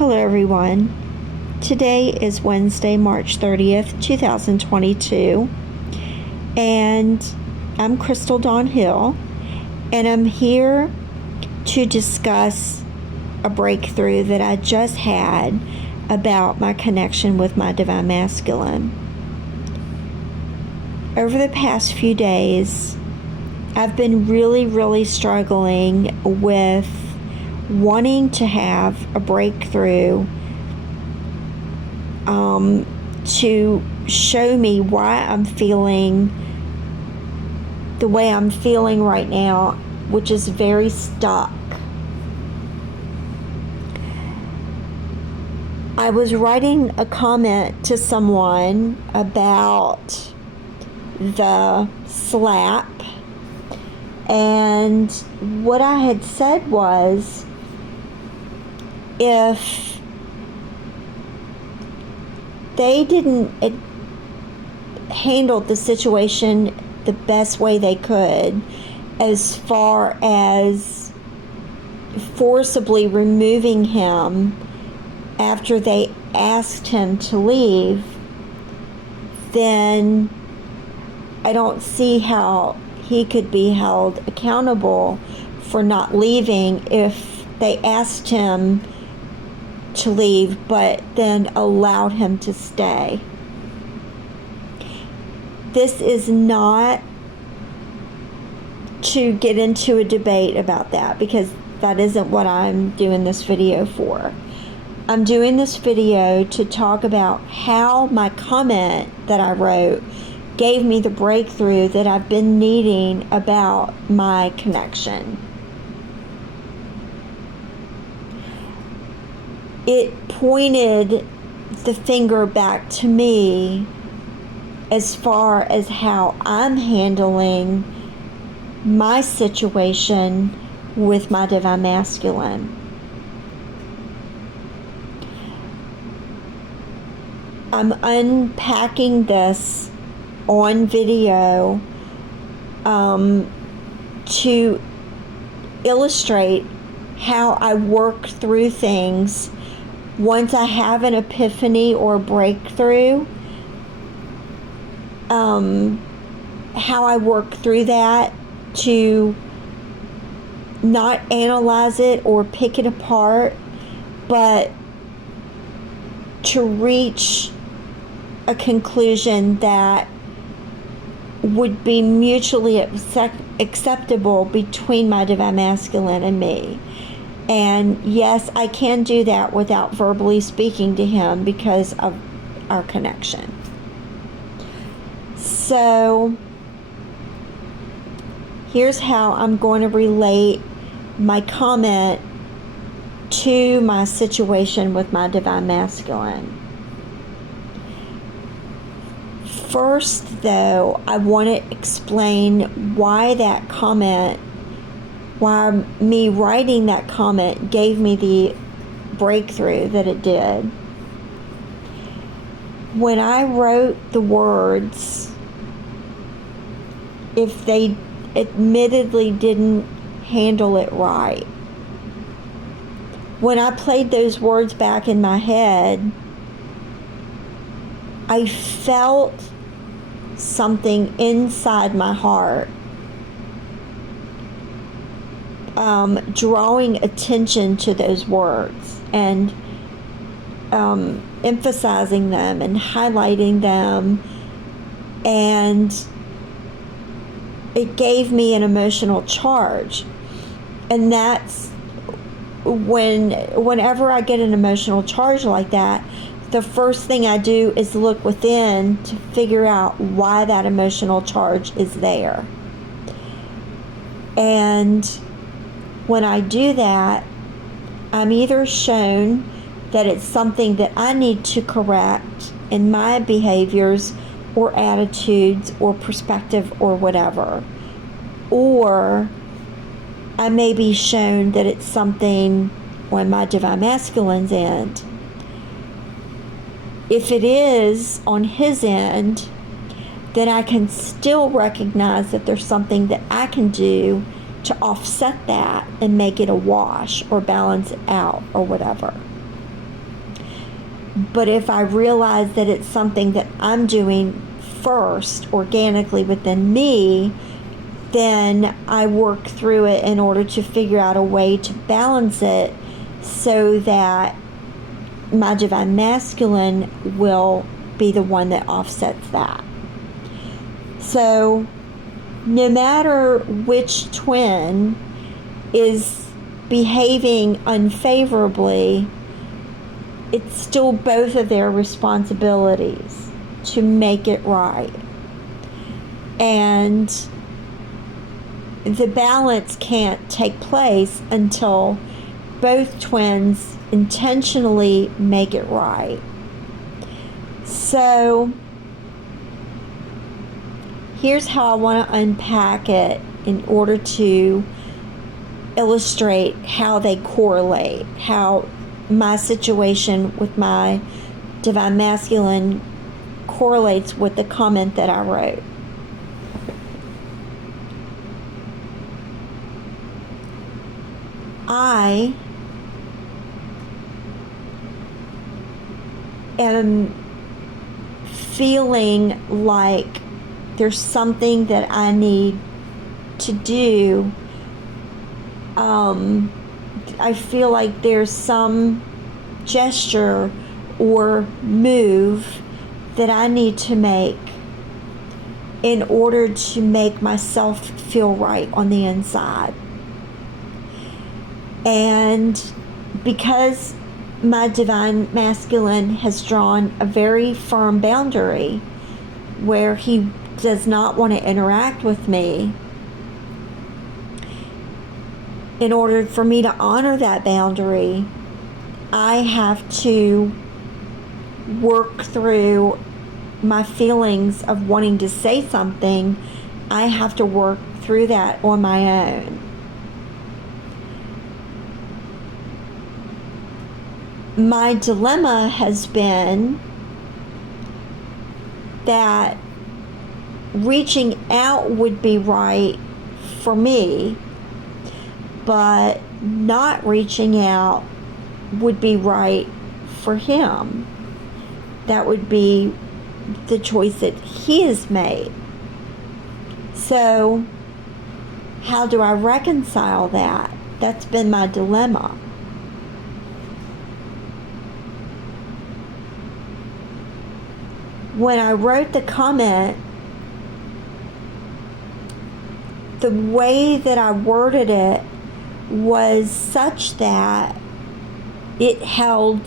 Hello everyone. Today is Wednesday, March 30th, 2022, and I'm Crystal Dawn Hill, and I'm here to discuss a breakthrough that I just had about my connection with my Divine Masculine. Over the past few days, I've been really struggling with wanting to have a breakthrough to show me why I'm feeling the way I'm feeling right now, which is very stuck. I was writing a comment to someone about the slap, and what I had said was, if they didn't handle the situation the best way they could, as far as forcibly removing him after they asked him to leave, then I don't see how he could be held accountable for not leaving if they asked him to leave but then allowed him to stay. This is not to get into a debate about that, because that isn't what I'm doing this video for. I'm doing this video to talk about how my comment that I wrote gave me the breakthrough that I've been needing about my connection. It pointed the finger back to me as far as how I'm handling my situation with my Divine Masculine. I'm unpacking this on video to illustrate how I work through things once I have an epiphany or breakthrough, how I work through that to not analyze it or pick it apart, but to reach a conclusion that would be mutually acceptable between my Divine Masculine and me. And yes, I can do that without verbally speaking to him because of our connection. So here's how I'm going to relate my comment to my situation with my Divine Masculine. First, though, I want to explain why that comment, why me writing that comment gave me the breakthrough that it did. When I wrote the words, if they admittedly didn't handle it right, when I played those words back in my head, I felt something inside my heart drawing attention to those words and emphasizing them and highlighting them, and it gave me an emotional charge. And that's whenever I get an emotional charge like that, the first thing I do is look within to figure out why that emotional charge is there. And when I do that, I'm either shown that it's something that I need to correct in my behaviors or attitudes or perspective or whatever, or I may be shown that it's something on my Divine Masculine's end. If it is on his end, then I can still recognize that there's something that I can do to offset that and make it a wash or balance it out or whatever. But if I realize that it's something that I'm doing first organically within me, then I work through it in order to figure out a way to balance it so that my divine masculine will be the one that offsets that. So no matter which twin is behaving unfavorably, it's still both of their responsibilities to make it right. And the balance can't take place until both twins intentionally make it right. So here's how I want to unpack it in order to illustrate how they correlate, how my situation with my divine masculine correlates with the comment that I wrote. I am feeling like there's something that I need to do. I feel like there's some gesture or move that I need to make in order to make myself feel right on the inside. And because my divine masculine has drawn a very firm boundary where he does not want to interact with me, in order for me to honor that boundary, I have to work through my feelings of wanting to say something. I have to work through that on my own. My dilemma has been that reaching out would be right for me, but not reaching out would be right for him. That would be the choice that he has made. So how do I reconcile that? That's been my dilemma. When I wrote the comment, the way that I worded it was such that it held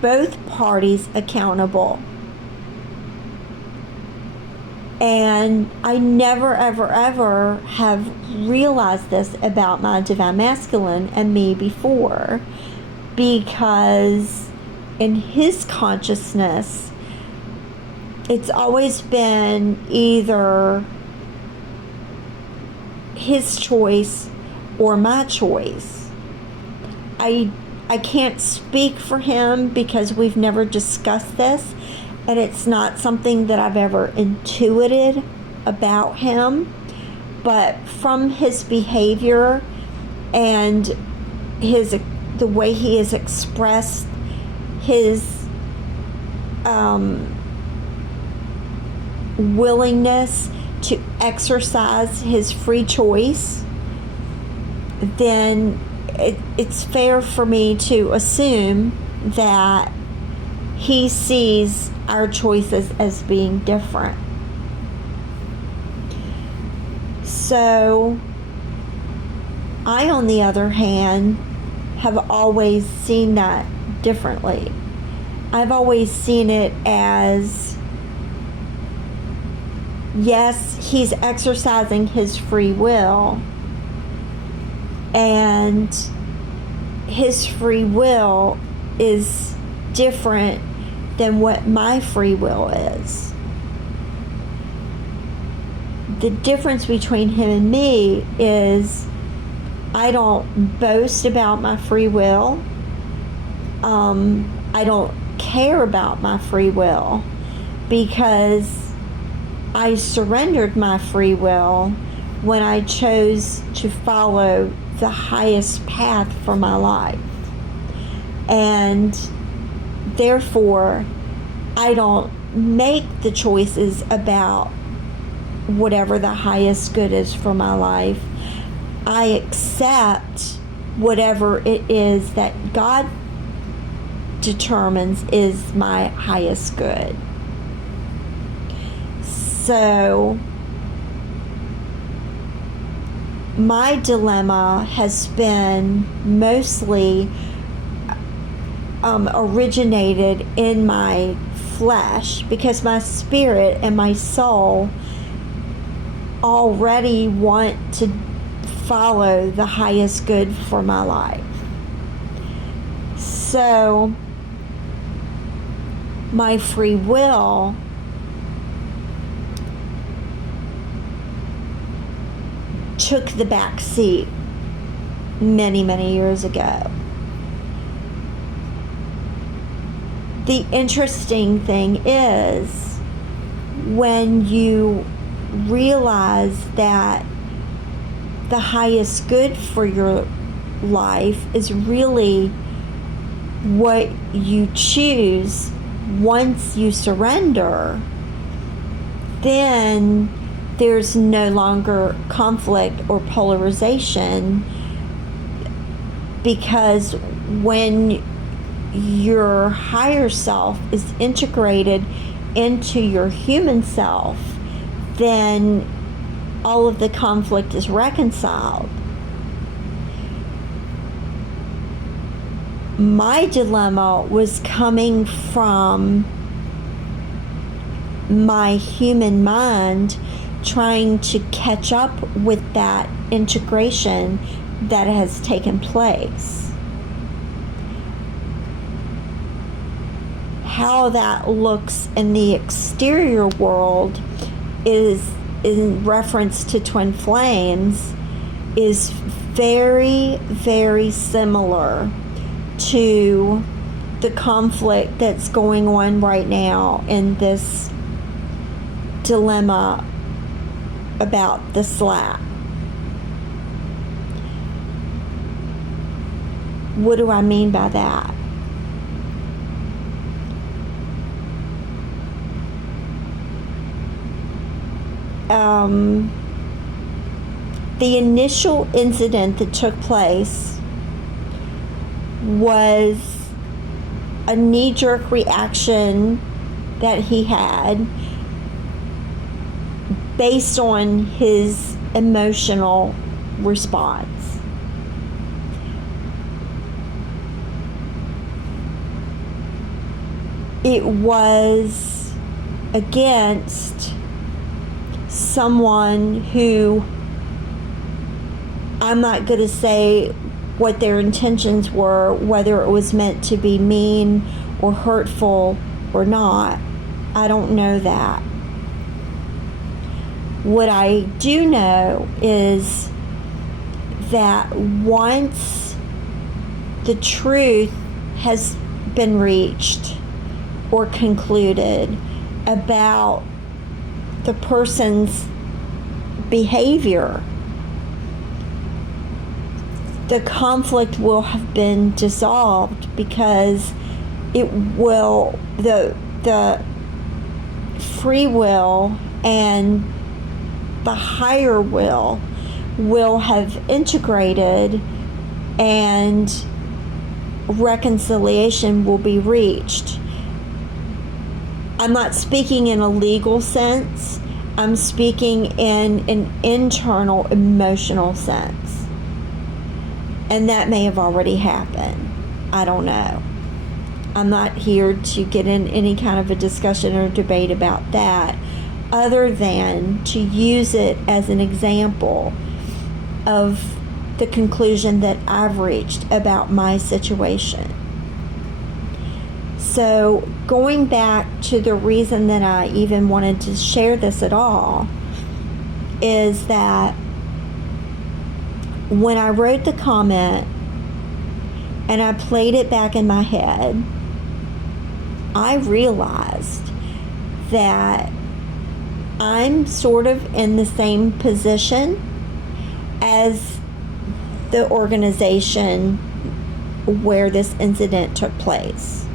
both parties accountable. And I never, ever, ever have realized this about my divine masculine and me before, because in his consciousness, it's always been either his choice or my choice. I can't speak for him because we've never discussed this, and it's not something that I've ever intuited about him. But from his behavior and the way he has expressed his willingness to exercise his free choice, then it's fair for me to assume that he sees our choices as being different. So I, on the other hand, have always seen that differently. I've always seen it as, yes, he's exercising his free will, and his free will is different than what my free will is. The difference between him and me is I don't boast about my free will. I don't care about my free will because I surrendered my free will when I chose to follow the highest path for my life. And Therefore, I don't make the choices about whatever the highest good is for my life. I accept whatever it is that God determines is my highest good. So, my dilemma has been mostly originated in my flesh, because my spirit and my soul already want to follow the highest good for my life. So my free will took the back seat many years ago. The interesting thing is, when you realize that the highest good for your life is really what you choose once you surrender, then there's no longer conflict or polarization, because when your higher self is integrated into your human self, then all of the conflict is reconciled. My dilemma was coming from my human mind trying to catch up with that integration that has taken place. How that looks in the exterior world is, in reference to twin flames, is very similar to the conflict that's going on right now in this dilemma about the slap. What do I mean by that? The initial incident that took place was a knee-jerk reaction that he had based on his emotional response. It was against someone who, I'm not going to say what their intentions were, whether it was meant to be mean or hurtful or not. I don't know that. What I do know is that once the truth has been reached or concluded about the person's behavior, the conflict will have been dissolved, because it will, the free will and the higher will have integrated, and reconciliation will be reached. I'm not speaking in a legal sense. I'm speaking in an internal emotional sense. And that may have already happened. I don't know. I'm not here to get in any kind of a discussion or debate about that, other than to use it as an example of the conclusion that I've reached about my situation. So, going back to the reason that I even wanted to share this at all, is that when I wrote the comment and I played it back in my head, I realized that I'm sort of in the same position as the organization where this incident took place.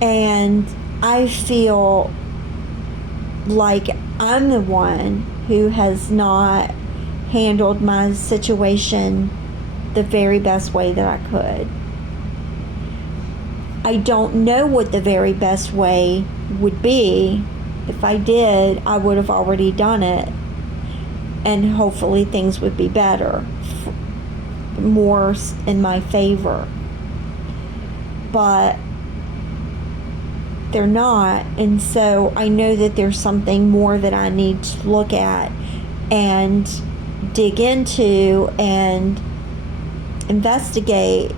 And I feel like I'm the one who has not handled my situation the very best way that I could. I don't know what the very best way would be. If I did, I would have already done it, and hopefully things would be better, more in my favor. But they're not, and so I know that there's something more that I need to look at and dig into and investigate,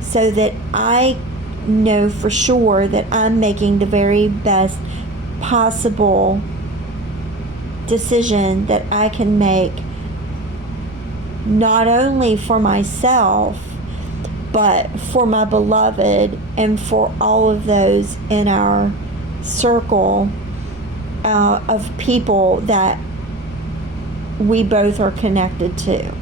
so that I know for sure that I'm making the very best possible decision that I can make, not only for myself, but for my beloved and for all of those in our circle of people that we both are connected to.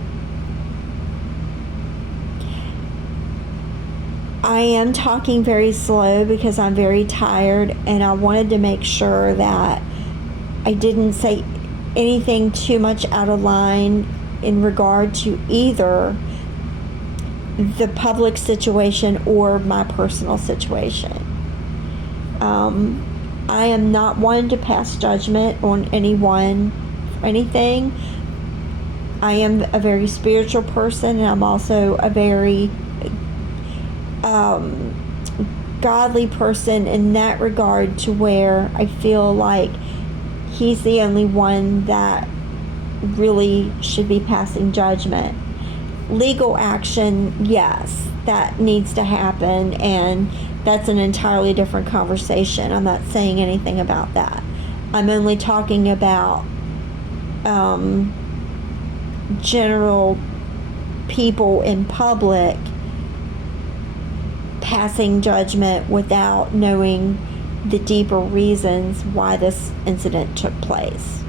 I am talking very slow because I'm very tired, and I wanted to make sure that I didn't say anything too much out of line in regard to either the public situation or my personal situation. I am not one to pass judgment on anyone or anything. I am a very spiritual person, and I'm also a very godly person in that regard, to where I feel like he's the only one that really should be passing judgment. Legal action, yes, that needs to happen, and that's an entirely different conversation. I'm not saying anything about that. I'm only talking about general people in public passing judgment without knowing the deeper reasons why this incident took place.